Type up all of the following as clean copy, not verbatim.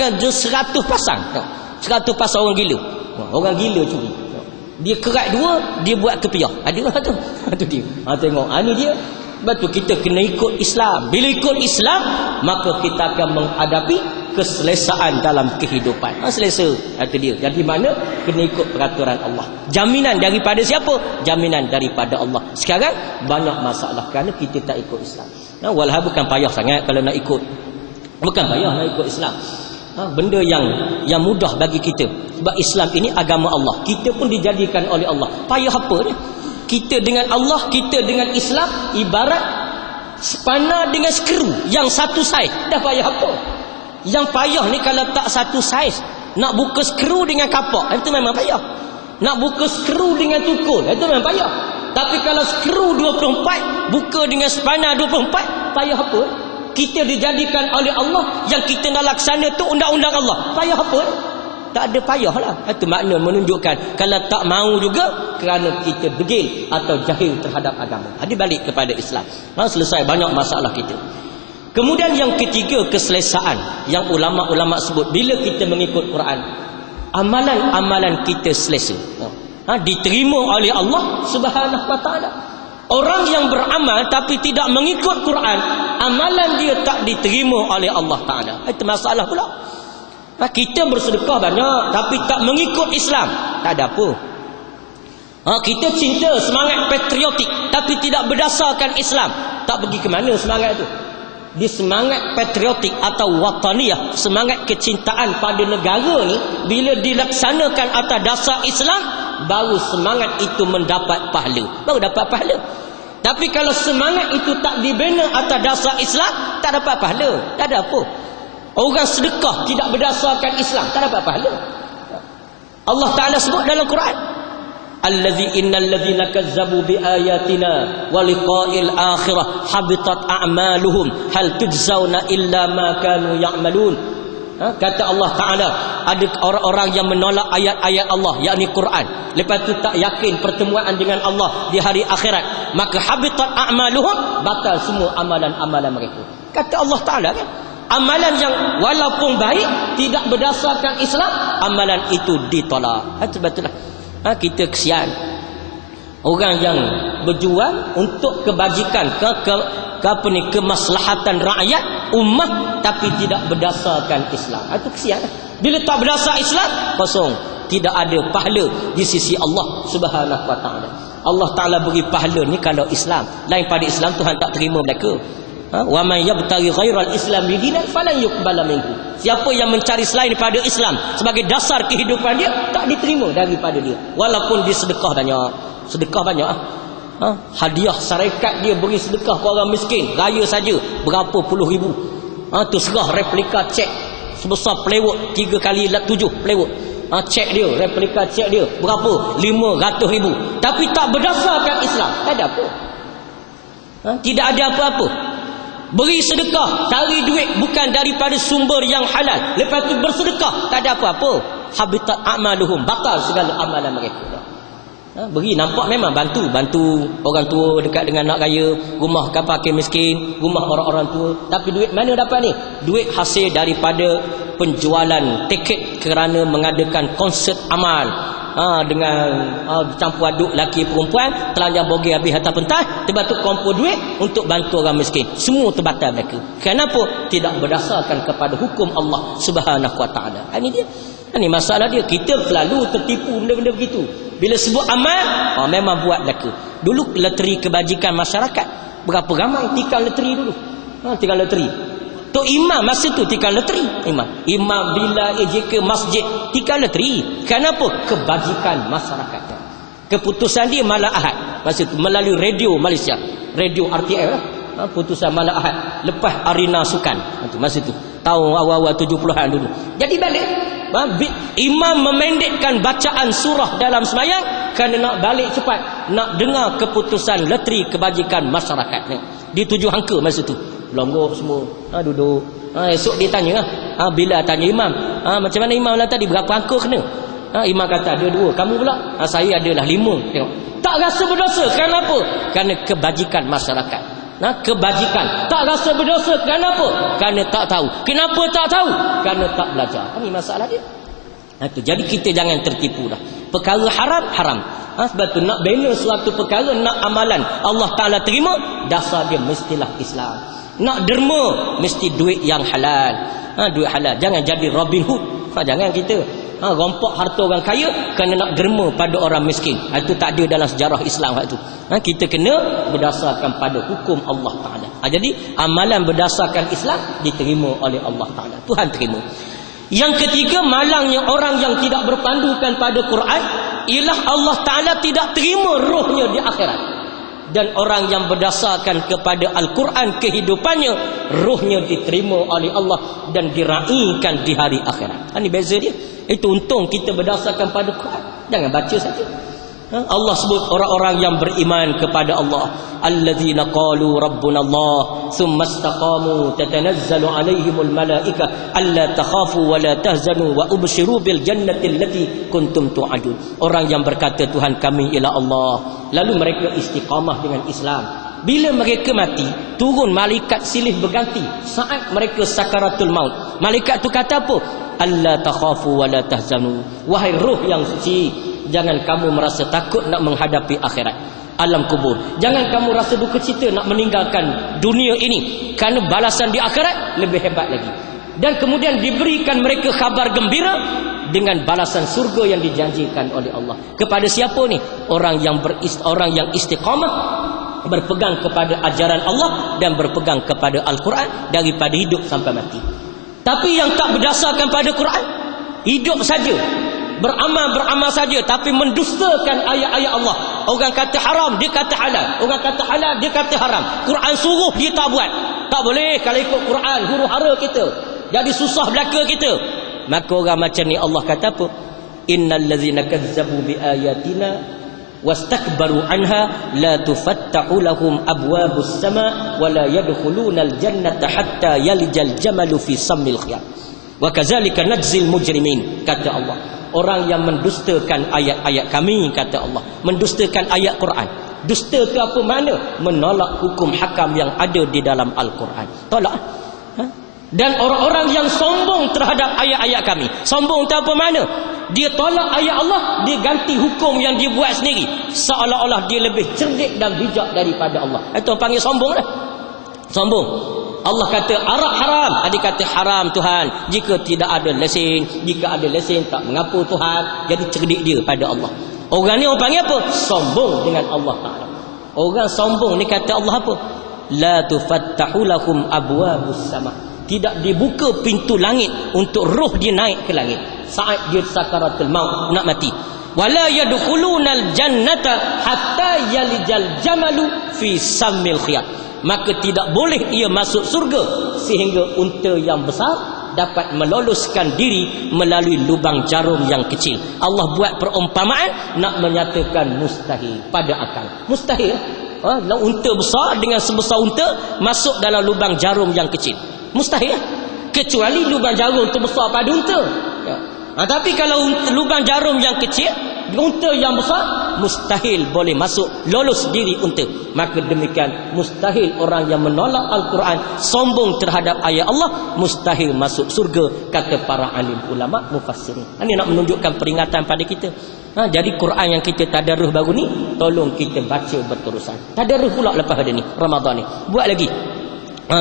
dengan 100 pasang. 100 pasang orang gila. Orang gila curi. Dia kerat dua, dia buat kepiah. Ada lah tu. Tu dia. Tengok. Ini dia. Sebab tu kita kena ikut Islam. Bila ikut Islam, maka kita akan menghadapi keselesaan dalam kehidupan. Selesa. Itu dia. Jadi mana? Kena ikut peraturan Allah. Jaminan daripada siapa? Jaminan daripada Allah. Sekarang banyak masalah kerana kita tak ikut Islam. Walau bukan payah sangat kalau nak ikut. Bukan payah nak ikut Islam. Benda yang mudah bagi kita. Sebab Islam ini agama Allah. Kita pun dijadikan oleh Allah. Payah apa ni? Kita dengan Allah, kita dengan Islam ibarat spana dengan skru yang satu saiz. Dah payah apa? Yang payah ni kalau tak satu saiz. Nak buka skru dengan kapak, itu memang payah. Nak buka skru dengan tukul, itu memang payah. Tapi kalau skru 24 buka dengan spana 24, payah apa? Kita dijadikan oleh Allah, yang kita nak laksana tu undang-undang Allah. Payah apa? Tak ada payah lah. Itu makna menunjukkan kalau tak mau juga kerana kita degil atau jahil terhadap agama. Dia balik kepada Islam. Selesai banyak masalah kita. Kemudian yang ketiga, keselesaan yang ulama-ulama sebut. Bila kita mengikut Quran, amalan-amalan kita selesa. Diterima oleh Allah Subhanahu wa ta'ala. Orang yang beramal tapi tidak mengikut Quran, amalan dia tak diterima oleh Allah Ta'ala. Itu masalah pula. Kita bersedekah banyak tapi tak mengikut Islam, tak ada apa. Kita cinta, semangat patriotik tapi tidak berdasarkan Islam, tak pergi ke mana semangat itu. Di semangat patriotik atau wataniyah, semangat kecintaan pada negara ni, bila dilaksanakan atas dasar Islam, baru semangat itu mendapat pahala. Baru dapat pahala. Tapi kalau semangat itu tak dibina atas dasar Islam, tak dapat pahala. Tak ada apa. Orang sedekah tidak berdasarkan Islam, tak dapat pahala. Allah Ta'ala sebut dalam Quran, allazi innal ladzina kazzabu biayatina wa liqa'il akhirah habitat a'maluhum hal tujzauna illa ma kanu ya'malun. Kata Allah Ta'ala, ada orang-orang yang menolak ayat-ayat Allah, yakni Quran, lepas tu tak yakin pertemuan dengan Allah di hari akhirat, maka habitat a'maluhum, batal semua amalan-amalan mereka. Kata Allah Ta'ala kan, amalan yang walaupun baik tidak berdasarkan Islam, amalan itu ditolak. Itu betul lah. Kita kesian orang yang berjuang untuk kebajikan kemaslahatan rakyat ummah tapi tidak berdasarkan Islam. Itu kesian. Bila tak berdasar Islam, kosong. Tidak ada pahala di sisi Allah Subhanahu wa ta'ala. Allah Ta'ala beri pahala ni kalau Islam. Lain pada Islam, Tuhan tak terima mereka. Wa man yabtaghi ghairal islam dinan falan yuqbala minhu. Siapa yang mencari selain daripada Islam sebagai dasar kehidupan dia, tak diterima daripada dia. Walaupun dia sedekah banyak. Sedekah banyak hadiah syarikat dia beri sedekah ke orang miskin, raya saja berapa puluh ribu. Tu serah replika cek sebesar pelewot 3 kali 7 pelewot. Cek dia, replika cek dia berapa? 500,000. Tapi tak berdasarkan Islam. Tak ada apa. Tidak ada apa-apa. Beri sedekah, cari duit bukan daripada sumber yang halal, lepas tu bersedekah, tak ada apa-apa. Habitat a'maluhum, batal segala amalan mereka. Beri, nampak memang bantu orang tua dekat dengan nak raya, rumah fakir miskin, rumah orang-orang tua. Tapi duit mana dapat ni? Duit hasil daripada penjualan tiket kerana mengadakan konsert amal. Dengan campur aduk laki perempuan, telanjang bogey habis atas pentas, tiba tu kumpul duit untuk bantu orang miskin. Semua terbatal mereka. Kenapa? Tidak berdasarkan kepada hukum Allah Subhanahu wa ta'ala. Ini dia. Ini masalah dia. Kita selalu tertipu benda-benda begitu. Bila sebut amal, memang buat mereka. Dulu leteri kebajikan masyarakat, berapa ramai tikar leteri dulu. Tikar leteri. Tok Imam masa tu tikar leteri. Imam bila AJK masjid tikar leteri. Kenapa? Kebajikan masyarakat. Keputusan dia malam Ahad masa tu melalui radio Malaysia, radio RTL lah. Putusan malam Ahad lepas arena sukan. Masa tu tahun awal-awal 70-an dulu. Jadi balik imam memendekkan bacaan surah dalam sembahyang kerana nak balik cepat, nak dengar keputusan leteri kebajikan masyarakat. Di 7 angka masa tu. Longgok semua. Duduk. Esok dia tanya bila tanya imam, macam mana imam lah tadi, berapa angka kena? Imam kata ada 2. Kamu pula? Saya adalah 5. Tengok. Tak rasa berdosa. Kenapa? Kerana kebajikan masyarakat. kebajikan. Tak rasa berdosa kerana apa? Kerana tak tahu. Kenapa tak tahu? Kerana tak belajar. Ini masalah dia. Itu. Jadi kita jangan tertipu dah. Perkara haram, haram. Sebab tu nak bina suatu perkara, nak amalan Allah Ta'ala terima, dasar dia mestilah Islam. Nak derma, mesti duit yang halal. Duit halal. Jangan jadi Robin Hood. Jangan kita rompak harta orang kaya kerana nak derma pada orang miskin. Itu tak ada dalam sejarah Islam. Kita kena berdasarkan pada hukum Allah Ta'ala. Jadi amalan berdasarkan Islam diterima oleh Allah Ta'ala. Tuhan terima. Yang ketiga, malangnya orang yang tidak berpandukan pada Quran ialah Allah Ta'ala tidak terima rohnya di akhirat. Dan orang yang berdasarkan kepada Al-Quran kehidupannya, rohnya diterima oleh Allah dan diraikan di hari akhirat. Ini beza dia. Itu untung kita berdasarkan pada Quran. Jangan baca saja. Allah sebut orang-orang yang beriman kepada Allah, alladzina qalu rabbuna Allah thumma istaqamu tatanazzalu alaihimul malaika alla takhafu wa la tahzanu wa ubshiru bil jannati allati kuntum tu'adun. Orang yang berkata Tuhan kami ialah Allah, lalu mereka istiqamah dengan Islam. Bila mereka mati, turun malaikat silih berganti saat mereka sakaratul maut. Malaikat tu kata apa? Alla takhafu wa la tahzanu. Wahai roh yang suci, jangan kamu merasa takut nak menghadapi akhirat, alam kubur. Jangan kamu rasa duka cita nak meninggalkan dunia ini, kerana balasan di akhirat lebih hebat lagi. Dan kemudian diberikan mereka kabar gembira dengan balasan surga yang dijanjikan oleh Allah. Kepada siapa ni? Orang yang istiqamah, berpegang kepada ajaran Allah dan berpegang kepada Al-Quran daripada hidup sampai mati. Tapi yang tak berdasarkan pada Quran, hidup saja, beramal saja, tapi mendustakan ayat-ayat Allah. Orang kata haram, dia kata halal. Orang kata halal, dia kata haram. Quran suruh, dia tak buat. Tak boleh kalau ikut Quran, huru hara kita, jadi susah belaka kita. Maka orang macam ni Allah kata apa? Innal ladzina kazzabu bi ayatina wastakbaru anha la tufattahu lahum abwabus sama wa la yadkhulunal jannata hatta yalijal jamalu fi sammil khiyat wa kadzalika najzil mujrimin. Kata Allah, orang yang mendustakan ayat-ayat kami, kata Allah, mendustakan ayat Quran. Dusta itu apa makna? Menolak hukum hakam yang ada di dalam Al-Quran. Tolak. Dan orang-orang yang sombong terhadap ayat-ayat kami. Sombong itu apa makna? Dia tolak ayat Allah, dia ganti hukum yang dia buat sendiri, seolah-olah dia lebih cerdik dan bijak daripada Allah. Itu panggil sombong lah. Sombong. Allah kata arak haram, dia kata haram Tuhan jika tidak ada lesen. Jika ada lesen tak mengapa Tuhan. Jadi cerdik dia pada Allah. Orang ni orang panggil apa? Sombong dengan Allah Ta'ala. Orang sombong ni kata Allah apa? La tufattahu lahum abwabus sama. Tidak dibuka pintu langit untuk roh dia naik ke langit saat dia sakaratul maut, nak mati. Wala yadkhulunal jannata hatta yalijal jamalu fi sammil khiyat. Maka tidak boleh ia masuk surga sehingga unta yang besar dapat meloloskan diri melalui lubang jarum yang kecil. Allah buat perumpamaan nak menyatakan mustahil pada akal. Mustahil. Unta besar dengan sebesar unta masuk dalam lubang jarum yang kecil. Mustahil. Kecuali lubang jarum itu besar pada unta. Tapi kalau lubang jarum yang kecil, unta yang besar, mustahil boleh masuk, lolos diri unta. Maka demikian mustahil orang yang menolak Al-Quran, sombong terhadap ayat Allah, mustahil masuk surga, kata para alim ulama mufassirin. Ini nak menunjukkan peringatan pada kita. Jadi Quran yang kita tadarus baru ni, tolong kita baca berterusan. Tadarus pula lepas hari ni, Ramadan ni. Buat lagi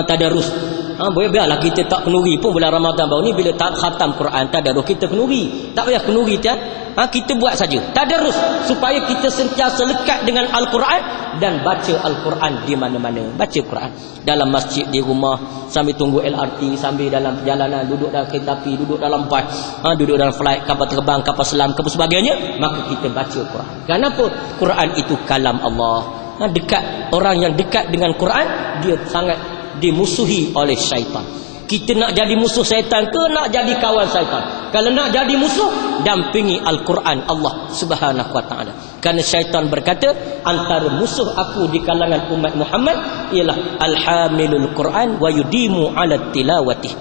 tadarus. Biarlah kita tak kenuri pun bulan Ramadan baru ni, bila tak khatam Quran tadarus kita kenuri. Tak payah kenuri kita buat saja tadarus supaya kita sentiasa lekat dengan Al-Quran dan baca Al-Quran di mana-mana. Baca Quran dalam masjid, di rumah, sambil tunggu LRT, sambil dalam perjalanan, duduk dalam kereta api, duduk dalam bas, duduk dalam flight, kapal terbang, kapal selam, kapal sebagainya, maka kita baca Quran. Kenapa? Quran itu kalam Allah. Dekat, orang yang dekat dengan Quran, dia sangat dimusuhi oleh syaitan. Kita nak jadi musuh syaitan ke nak jadi kawan syaitan? Kalau nak jadi musuh, dampingi Al-Quran Allah Subhanahu wa ta'ala. Kerana syaitan berkata, antara musuh aku di kalangan umat Muhammad ialah al-hamilul Quran wa yudimu ala tilawatih.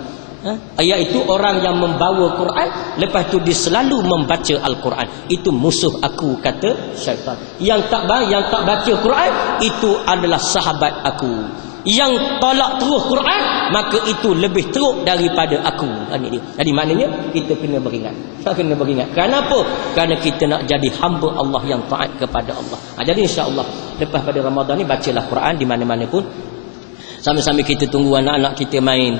Iaitu orang yang membawa Quran, lepas tu dia selalu membaca Al-Quran. Itu musuh aku, kata syaitan. Yang tak baca Quran, itu adalah sahabat aku. yang tolak terus Quran, maka itu lebih teruk daripada aku. Ini dia. Jadi maknanya kita kena beringat. Kena beringat. Kenapa? Kerana kita nak jadi hamba Allah yang taat kepada Allah. Jadi insya-Allah lepas pada Ramadan ni bacalah Quran di mana-mana pun. Sambil-sambil kita tunggu anak-anak kita main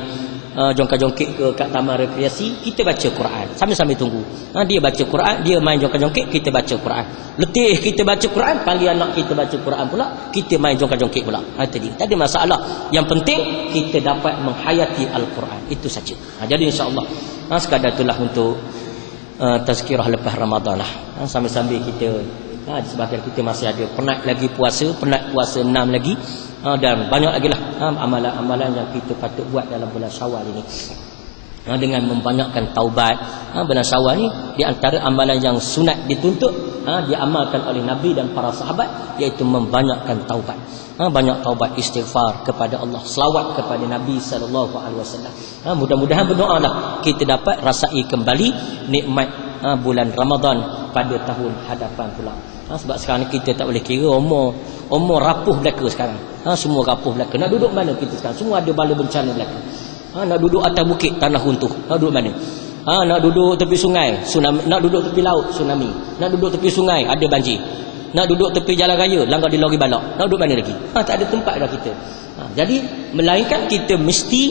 jongkak-jongkik ke kat taman rekreasi, kita baca Quran sambil-sambil tunggu. Dia baca Quran, dia main jongkak-jongkik, kita baca Quran. Letih kita baca Quran, panggil anak kita baca Quran pula, kita main jongkak-jongkik pula. Tadi tak ada masalah. Yang penting kita dapat menghayati Al-Quran, itu saja. Jadi insya-Allah sekadar itulah untuk tazkirah lepas Ramadan lah. Sambil-sambil kita sebahagian kita masih ada penat lagi puasa, penat puasa 6 lagi. Dan banyak lagi lah amalan-amalan yang kita patut buat dalam bulan Syawal ini. Dengan membanyakkan taubat. Bulan Syawal ni di antara amalan yang sunat dituntut diamalkan oleh Nabi dan para sahabat, iaitu membanyakkan taubat. Banyak taubat, istighfar kepada Allah, selawat kepada Nabi SAW. Mudah-mudahan berdoalah kita dapat rasai kembali nikmat bulan Ramadan pada tahun hadapan pula. Sebab sekarang ni kita tak boleh kira umur rapuh belaka sekarang. Semua rapuh belaka. Nak duduk mana kita sekarang? Semua ada bala bencana belaka. Nak duduk atas bukit, tanah runtuh. Nak duduk mana? Nak duduk tepi sungai, tsunami. Nak duduk tepi laut, tsunami. Nak duduk tepi sungai, ada banjir. Nak duduk tepi jalan raya, langgar di lori balak. Nak duduk mana lagi? Tak ada tempat dah kita. Jadi melainkan kita mesti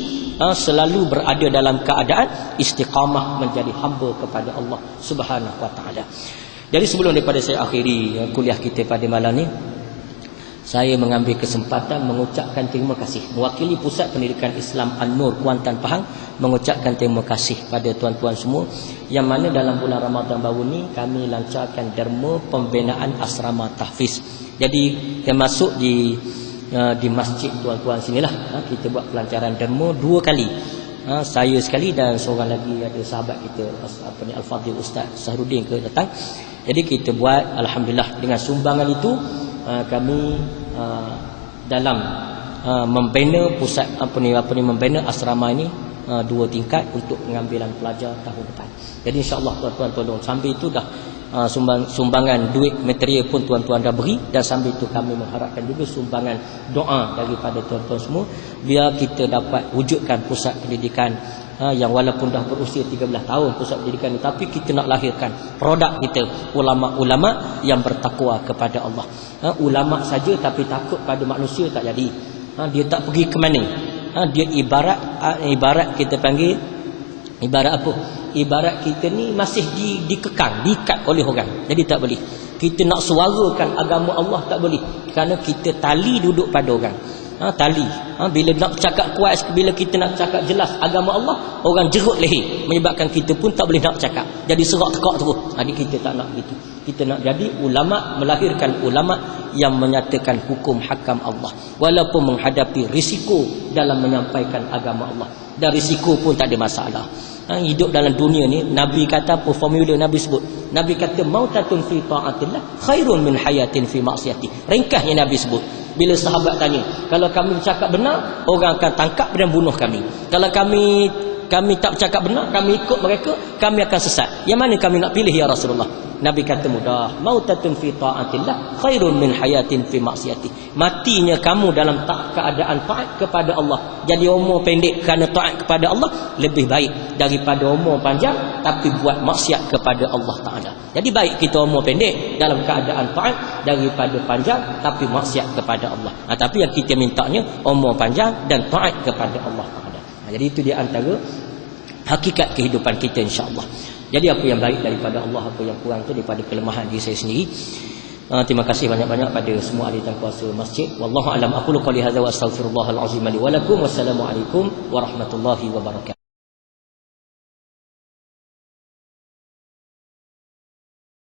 selalu berada dalam keadaan istiqamah menjadi hamba kepada Allah Subhanahu wa taala. Jadi sebelum daripada saya akhiri kuliah kita pada malam ni, saya mengambil kesempatan mengucapkan terima kasih mewakili Pusat Pendidikan Islam An-Nur Kuantan Pahang, mengucapkan terima kasih pada tuan-tuan semua yang mana dalam bulan Ramadan baru ni kami lancarkan derma pembinaan asrama tahfiz. Jadi termasuk di masjid tuan-tuan sinilah kita buat pelancaran derma 2 kali. Saya sekali dan seorang lagi ada sahabat kita Al-Fadhil Ustaz Sahrudin ke datang. Jadi kita buat, alhamdulillah, dengan sumbangan itu kami dalam membina pusat membina asrama ini 2 tingkat untuk pengambilan pelajar tahun depan. Jadi insya-Allah tuan-tuan tolong, sambil itu dah sumbangan duit material pun tuan-tuan dah beri, dan sambil itu kami mengharapkan juga sumbangan doa daripada tuan-tuan semua biar kita dapat wujudkan pusat pendidikan yang walaupun dah berusia 13 tahun pusat pendidikan ini, tapi kita nak lahirkan produk kita, ulama-ulama yang bertakwa kepada Allah. Ulama saja tapi takut pada manusia tak jadi. Dia tak pergi ke mana. Dia ibarat kita panggil, ibarat apa? Ibarat kita ni masih dikekang, diikat oleh orang. Jadi tak boleh. Kita nak suarakan agama Allah tak boleh, kerana kita tali duduk pada orang. Tali. Bila nak cakap kuat, bila kita nak cakap jelas agama Allah, orang jerut leher, menyebabkan kita pun tak boleh nak cakap. Jadi serak tekak terus. Jadi kita tak nak gitu. Kita nak jadi ulama, melahirkan ulama yang menyatakan hukum hakam Allah, walaupun menghadapi risiko dalam menyampaikan agama Allah. Dan risiko pun tak ada masalah. Hidup dalam dunia ni, Nabi kata apa, formula Nabi sebut. Nabi kata mautatun fi ta'atillah khairun min hayatin fi maksiatih. Ringkasnya Nabi sebut. Bila sahabat tanya, kalau kami bercakap benar, orang akan tangkap dan bunuh kami. Kalau kami tak bercakap benar, kami ikut mereka, kami akan sesat. Yang mana kami nak pilih ya Rasulullah? Nabi kata mudah, mautatun fi ta'atillah khairun min hayatin fi maksiatih. Matinya kamu dalam keadaan taat kepada Allah, jadi umur pendek kerana taat kepada Allah, lebih baik daripada umur panjang tapi buat maksiat kepada Allah Ta'ala. Jadi baik kita umur pendek dalam keadaan taat daripada panjang tapi maksiat kepada Allah. Tapi yang kita mintanya umur panjang dan taat kepada Allah Ta'ala. Jadi itu di antara hakikat kehidupan kita, insya-Allah. Jadi apa yang baik daripada Allah, apa yang kurang itu daripada kelemahan diri saya sendiri. Terima kasih banyak-banyak pada semua ahli dan kuasa masjid. Wallahu a'lam. Aqulu qouli hadza wa astaghfirullahal azim li wa lakum. Wassalamualaikum warahmatullahi wabarakatuh.